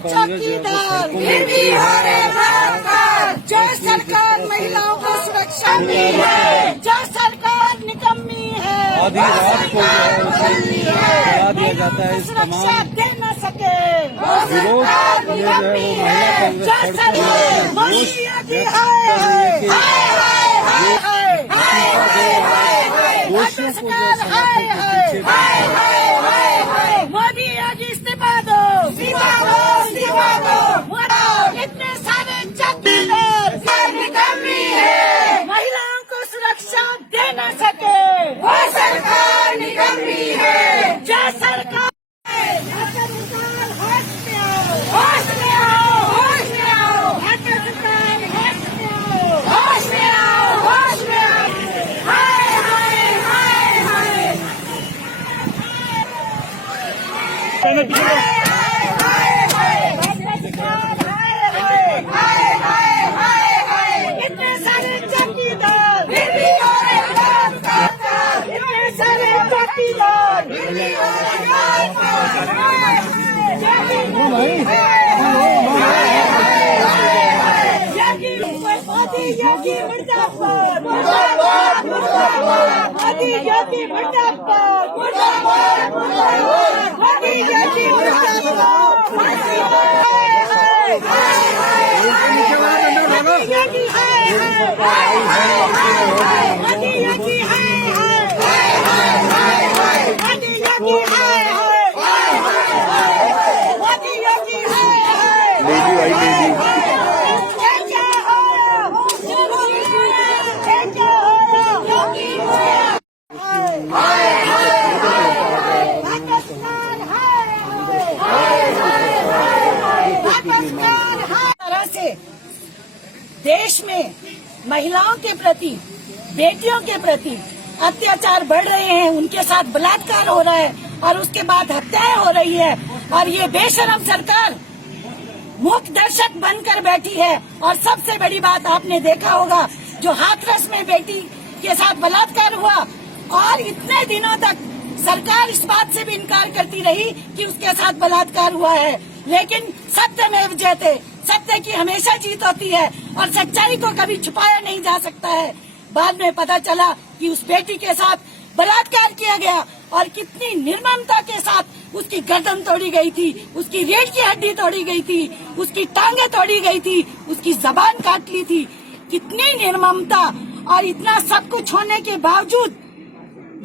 चौकीदार फिर भी हो रहे बलात्कार। जो सरकार महिलाओं को सुरक्षा दी है, जो सरकार निकम्मी है, आधी रात को जला दिया जाता है। इस सुरक्षा दे न सके विरोध ये जो है वो महिला कांग्रेस मोदी योगी इस्तीफा दो, इतने सारे चौकीदार निकम्मी है, महिलाओं को सुरक्षा दे न सके वो सरकार निकम्मी है। जो सरकार होश में आओ, होश में आओ, होश में आओ, सरकार होश में आओ, होश में आओ, होश में आओ। हाय हाय हाय हाय इतने सारे चौकीदार फिर भी हो रहे बलात्कार। इतने सारे चौकीदार फिर भी हो रहे बलात्कार। मोदी योगी मुर्दाबाद, मुर्दाबाद, मुर्दाबाद। मोदी योगी मुर्दाबाद, मुर्दाबाद, मुर्दाबाद। मोदी योगी मुर्दाबाद। मोदी योगी है, मोदी योगी है, मोदी योगी है, मोदी योगी है। तरह से देश में महिलाओं के प्रति, बेटियों के प्रति अत्याचार बढ़ रहे हैं, उनके साथ बलात्कार हो रहा है और उसके बाद हत्याएं हो रही है। और ये बेशरम सरकार मूक दर्शक बनकर बैठी है। और सबसे बड़ी बात आपने देखा होगा, जो हाथरस में बेटी के साथ बलात्कार हुआ और इतने दिनों तक सरकार इस बात से भी इनकार करती रही कि उसके साथ बलात्कार हुआ है, लेकिन सत्य में जयते, सत्य की हमेशा जीत होती है और सच्चाई को कभी छुपाया नहीं जा सकता है। बाद में पता चला कि उस बेटी के साथ बलात्कार किया गया और कितनी निर्ममता के साथ उसकी गर्दन तोड़ी गई थी, उसकी रीढ़ की हड्डी तोड़ी गई थी, उसकी टांगे तोड़ी गई थी, उसकी जबान काट ली थी। कितनी निर्ममता। और इतना सब कुछ होने के बावजूद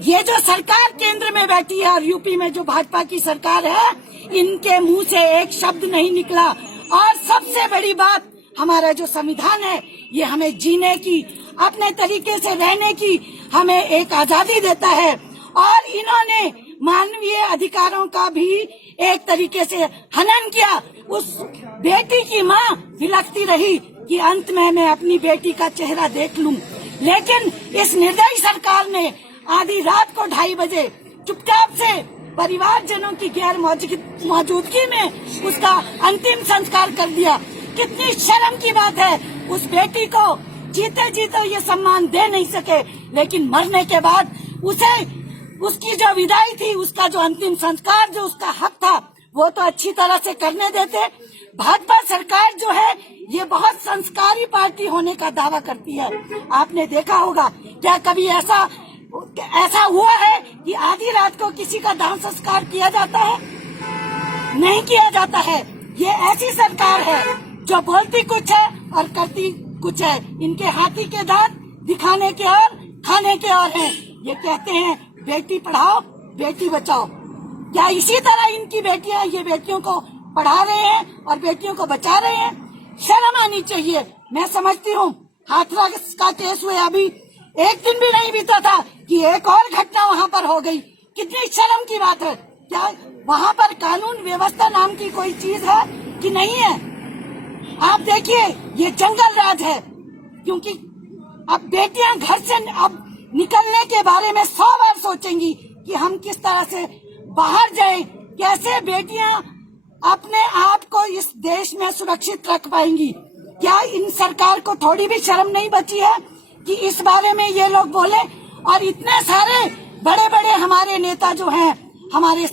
ये जो सरकार केंद्र में बैठी है और यूपी में जो भाजपा की सरकार है, इनके मुंह से एक शब्द नहीं निकला। और सबसे बड़ी बात, हमारा जो संविधान है ये हमें जीने की, अपने तरीके से रहने की हमें एक आजादी देता है। और इन्होंने मानवीय अधिकारों का भी एक तरीके से हनन किया। उस बेटी की माँ बिलखती रही कि अंत में मैं अपनी बेटी का चेहरा देख लूं, लेकिन इस निर्दयी सरकार ने आधी रात को 2:30 बजे चुपचाप से परिवारजनों की गैर मौजूदगी में उसका अंतिम संस्कार कर दिया। कितनी शर्म की बात है। उस बेटी को जीते जीते ये सम्मान दे नहीं सके, लेकिन मरने के बाद उसे उसकी जो विदाई थी, उसका जो अंतिम संस्कार, जो उसका हक था, वो तो अच्छी तरह से करने देते। भाजपा सरकार जो है ये बहुत संस्कारी पार्टी होने का दावा करती है। आपने देखा होगा, क्या कभी ऐसा हुआ है कि आधी रात को किसी का दाह संस्कार किया जाता है? नहीं किया जाता है। ये ऐसी सरकार है जो बोलती कुछ है और करती कुछ है। इनके हाथी के दांत दिखाने के और खाने के और हैं। ये कहते हैं बेटी पढ़ाओ बेटी बचाओ। क्या इसी तरह इनकी बेटियां ये बेटियों को पढ़ा रहे हैं और बेटियों को बचा रहे हैं? शर्म आनी चाहिए। मैं समझती हूँ हाथरस का केस हुए अभी एक दिन भी नहीं बीता था कि एक और घटना वहाँ पर हो गई। कितनी शर्म की बात है। क्या वहाँ पर कानून व्यवस्था नाम की कोई चीज है कि नहीं है? आप देखिए, ये जंगल राज है। क्योंकि अब बेटियां घर से अब निकलने के बारे में 100 बार सोचेंगी कि हम किस तरह से बाहर जाएं, कैसे बेटियां अपने आप को इस देश में सुरक्षित रख पाएंगी। क्या इन सरकार को थोड़ी भी शर्म नहीं बची है कि इस बारे में ये लोग बोले? और इतने सारे बड़े बड़े हमारे नेता जो हैं, हमारे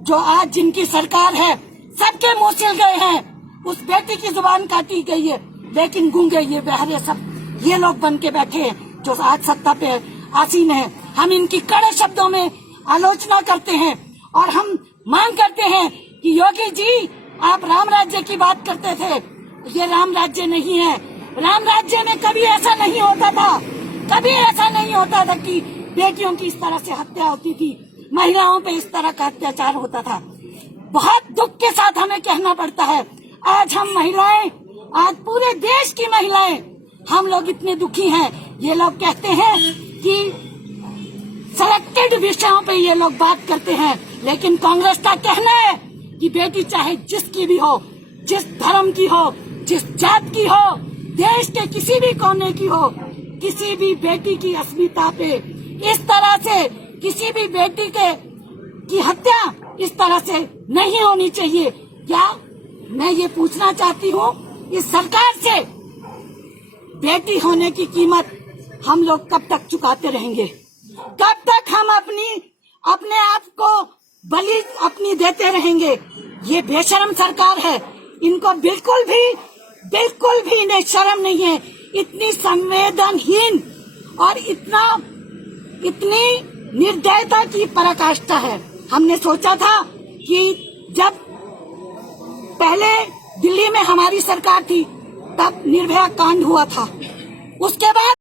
जो आज जिनकी सरकार है, सबके मुंह सिल गए हैं, उस बेटी की जुबान काटी गई है, लेकिन गूंगे ये बहरे सब ये लोग बन के बैठे हैं जो आज सत्ता पे आसीन है। हम इनकी कड़े शब्दों में आलोचना करते हैं और हम मांग करते हैं कि योगी जी, आप राम राज्य की बात करते थे, ये राम राज्य नहीं है। राम राज्य में कभी ऐसा नहीं होता था, कभी ऐसा नहीं होता था कि बेटियों की इस तरह से हत्या होती थी, महिलाओं पे इस तरह का अत्याचार होता था। बहुत दुख के साथ हमें कहना पड़ता है, आज हम महिलाएं, आज पूरे देश की महिलाएं, हम लोग इतने दुखी हैं। ये लोग कहते हैं कि सिलेक्टेड विषयों पे ये लोग बात करते हैं, लेकिन कांग्रेस का कहना है कि बेटी चाहे जिसकी भी हो, जिस धर्म की हो, जिस जात की हो, देश के किसी भी कोने की हो, किसी भी बेटी की अस्मिता पे इस तरह से किसी भी बेटी की हत्या इस तरह से नहीं होनी चाहिए। क्या मैं ये पूछना चाहती हूँ इस सरकार से, बेटी होने की कीमत हम लोग कब तक चुकाते रहेंगे? कब तक हम अपने आप को बलि अपनी देते रहेंगे? ये बेशरम सरकार है, इनको बिल्कुल भी नहीं शर्म नहीं है, इतनी संवेदनहीन और इतनी निर्दयता की पराकाष्ठा है। हमने सोचा था कि जब पहले दिल्ली में हमारी सरकार थी तब निर्भया कांड हुआ था, उसके बाद